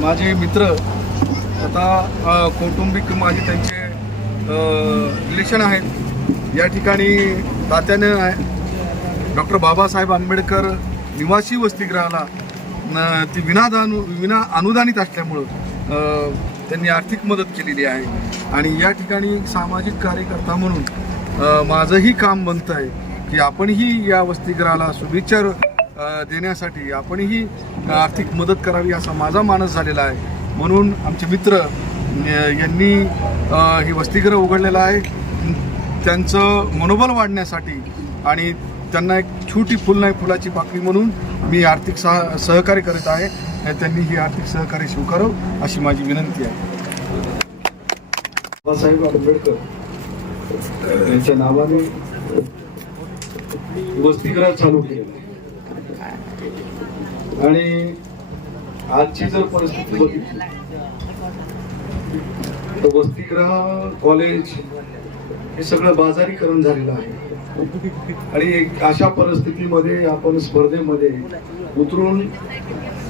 माझे मित्र आता कौटुंबिक माझे त्यांचे रिलेशन आहेत. या ठिकाणी तात्यानं डॉक्टर बाबासाहेब आंबेडकर निवासी वसतिगृहाला ती विना अनुदानित असल्यामुळं त्यांनी आर्थिक मदत केलेली आहे. आणि या ठिकाणी सामाजिक कार्यकर्ता म्हणून माझंही काम बनतं आहे की आपणही या वसतिगृहाला शुभेच्छा देण्यासाठी आपणही आर्थिक मदत करावी असा माझा मानस झालेला आहे. म्हणून आमचे मित्र यांनी ही वसतिगृह उघडलेलं आहे. त्यांचं मनोबल वाढण्यासाठी आणि त्यांना एक छोटी फुल नाही फुलाची पाकळी म्हणून मी आर्थिक सहकार्य करीत आहे. त्यांनी ही आर्थिक सहकार्य स्वीकारावं अशी माझी विनंती आहे. बाबासाहेब आंबेडकर यांच्या नावाने वसतिगृह चालू केलं आणि आजची जर परिस्थिती बघितली तर वसतिगृह कॉलेज हे सगळं बाजारीकरण झालेलं आहे. आणि अशा परिस्थितीमध्ये आपण स्पर्धेमध्ये उतरून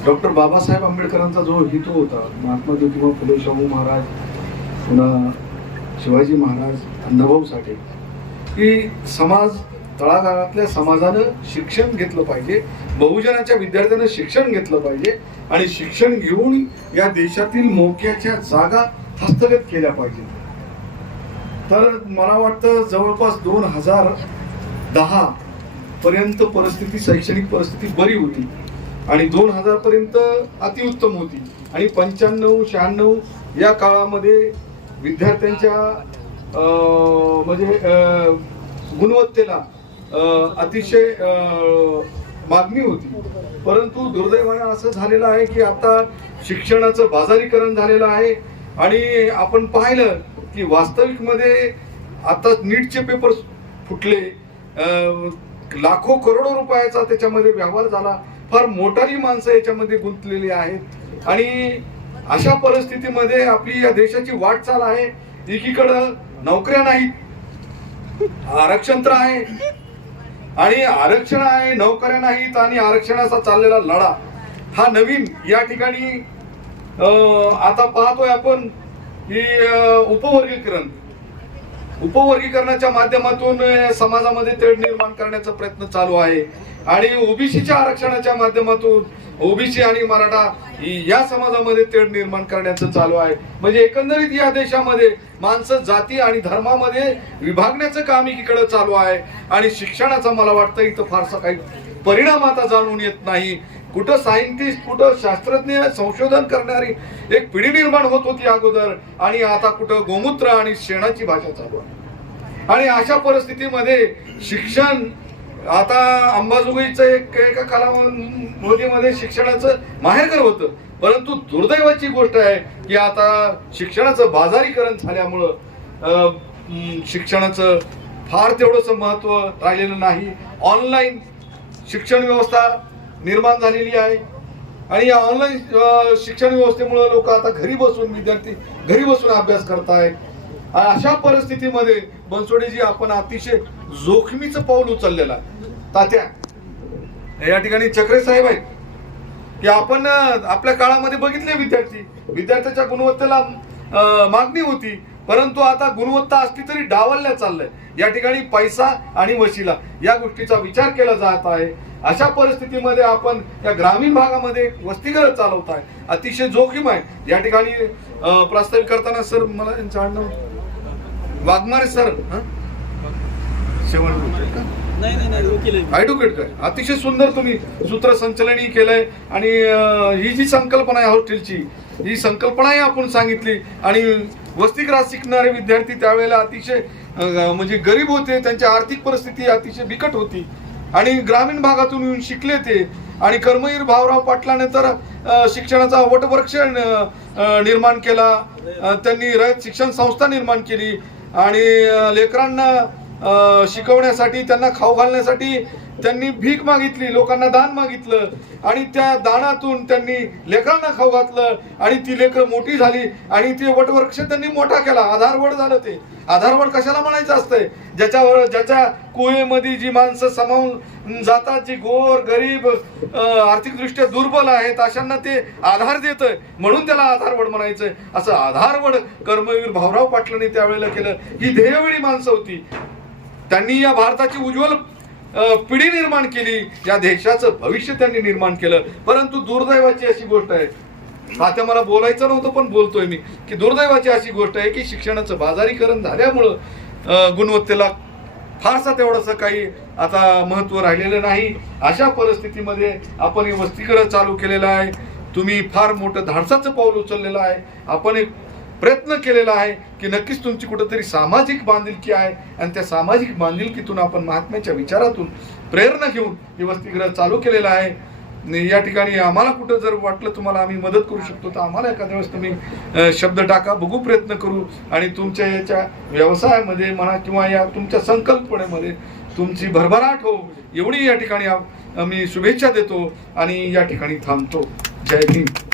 डॉक्टर बाबासाहेब आंबेडकरांचा जो हेतू होता, महात्मा ज्योतिबा फुले, शाहू महाराज, पुन्हा शिवाजी महाराज, अण्णाभाऊ साठे, की समाज तळागाळातल्या समाजानं शिक्षण घेतलं पाहिजे, बहुजनाच्या विद्यार्थ्यांना शिक्षण घेतलं पाहिजे आणि शिक्षण घेऊन या देशातील मोक्याच्या जागा हस्तगत केल्या पाहिजे. तर मला वाटतं जवळपास 2010 पर्यंत परिस्थिती, शैक्षणिक परिस्थिती बरी होती आणि 2000 पर्यंत अतिउत्तम होती. आणि 95-96 या काळामध्ये विद्यार्थ्यांच्या म्हणजे गुणवत्तेला अतिशय मागणी होती. परंतु दुर्दैवाने असं झालेलं आहे की आता शिक्षणाचं बाजारीकरण झालेलं आहे. आणि आपण पाहिलं की वास्तविक मध्ये आता नीटचे पेपर फुटले, लाखो करोडो रुपयाचा त्याच्यामध्ये व्यवहार झाला, फार मोठाली माणसं याच्यामध्ये गुंतलेली आहेत. आणि अशा परिस्थितीमध्ये आपली या देशाची वाटचाल आहे. एकीकडं नोकऱ्या नाहीत, आरक्षण तर आहे आणि आरक्षण आहे, नोकऱ्या नाहीत आणि आरक्षणाचा चाललेला लढा हा नवीन या ठिकाणी आता पाहतोय आपण की उपवर्गीकरणाच्या माध्यमातून समाजामध्ये तेढ निर्माण करण्याचा प्रयत्न चालू आहे. आणि ओबीसीच्या आरक्षणाच्या माध्यमातून ओबीसी आणि मराठा या समाजामध्ये तेढ निर्माण करण्याचं चालू आहे. म्हणजे एकंदरीत या देशामध्ये माणसं जाती आणि धर्मामध्ये विभागण्याचं काम एकीकडे चालू आहे. आणि शिक्षणाचा मला वाटतं इथं फारसा काही परिणाम आता जाणून येत नाही. कुठं सायंटिस्ट, कुठं शास्त्रज्ञ, संशोधन करणारी एक पिढी निर्माण होत होती अगोदर आणि आता कुठं गोमूत्र आणि शेणाची भाषा चालू आहे. आणि अशा परिस्थितीमध्ये शिक्षण आता अंबाजोगाईचं एका कालावधीमध्ये शिक्षणाचं माहेरघर होतं. परंतु दुर्दैवाची गोष्ट आहे की आता शिक्षणाचं बाजारीकरण झाल्यामुळं शिक्षणाचं फार तेवढंच महत्व राहिलेलं नाही. ऑनलाईन शिक्षण व्यवस्था निर्माण झालेली आहे आणि या ऑनलाईन शिक्षण व्यवस्थेमुळे लोक आता विद्यार्थी घरी बसून अभ्यास करतायत. अशा परिस्थितीमध्ये बनसोडेजी आपण अतिशय जोखमीचं पाऊल उचललेलं आहे. तात्या या ठिकाणी चक्रे साहेब आहेत की आपण आपल्या काळामध्ये बघितले विद्यार्थ्याच्या गुणवत्तेला मागणी होती, परंतु आता गुणवत्ता असली तरी डावलल्या चाललंय. या ठिकाणी पैसा आणि वशिला या गोष्टीचा विचार केला जात आहे. अशा परिस्थितीमध्ये आपण या ग्रामीण भागामध्ये वसतिगृह चालवत आहे, अतिशय जोखीम आहे. या ठिकाणी प्रस्तावित करताना सर मला यांचं आडनाव वाघमारे सर ऍडव्होकेट काय अतिशय सुंदर तुम्ही सूत्रसंचलनही केलंय. आणि ही जी संकल्पना आहे हॉस्टेलची, ही संकल्पनाही आपण सांगितली. आणि वसतिगृहात शिकणारे विद्यार्थी त्यावेळेला अतिशय म्हणजे गरीब होते, त्यांची आर्थिक परिस्थिती अतिशय बिकट होती आणि ग्रामीण भागातून येऊन शिकले ते. आणि कर्मवीर भाऊराव पाटलानंतर शिक्षणाचा वटवृक्ष निर्माण केला. त्यांनी रयत शिक्षण संस्था निर्माण केली आणि लेकरांना शिकवण्यासाठी, त्यांना खाऊ घालण्यासाठी त्यांनी भीक मागितली, लोकांना दान मागितलं आणि त्या दानातून त्यांनी लेकरांना खाऊ घातलं आणि ती लेकरं मोठी झाली आणि ते वटवृक्ष त्यांनी मोठा केला. आधारवड झालं. ते आधारवड कशाला म्हणायचं असतंय? ज्याच्या कुळेमध्ये जी माणसं समावून जातात, जी गोर गरीब आर्थिकदृष्ट्या दुर्बल आहेत, अशांना ते आधार देतंय म्हणून त्याला आधारवड म्हणायचंय. असं आधारवड कर्मवीर भाऊराव पाटलांनी त्यावेळेला केलं. ही ध्येयवेळी माणसं होती. त्यांनी या भारताची उज्ज्वल पिढी निर्माण केली, या देशाचं भविष्य त्यांनी निर्माण केलं. परंतु दुर्दैवाची अशी गोष्ट आहे, आता मला बोलायचं नव्हतं पण बोलतोय मी, की दुर्दैवाची अशी गोष्ट आहे की शिक्षणाचं बाजारीकरण झाल्यामुळं गुणवत्तेला फारसा तेवढंसं काही आता महत्त्व राहिलेलं नाही. अशा परिस्थितीमध्ये आपण हे वसतिगृह चालू केलेलं आहे. तुम्ही फार मोठं धाडसाचं पाऊल उचललेलं आहे. आपण एक प्रयत्न केलेला आहे की नक्कीच तुमची कुठंतरी सामाजिक बांधिलकी आहे आणि त्या सामाजिक बांधिलकीतून आपण महात्म्याच्या विचारातून प्रेरणा घेऊन हे वसतिगृह चालू केलेलं आहे. या ठिकाणी आम्हाला कुठं जर वाटलं तुम्हाला आम्ही मदत करू शकतो तर आम्हाला एखाद्या वेळेस तुम्ही शब्द टाका, बघू, प्रयत्न करू आणि तुमच्या याच्या व्यवसायामध्ये म्हणा किंवा या तुमच्या संकल्पनेमध्ये तुमची भरभराट हो एवढी या ठिकाणी मी शुभेच्छा देतो आणि या ठिकाणी थांबतो. जय हिंद.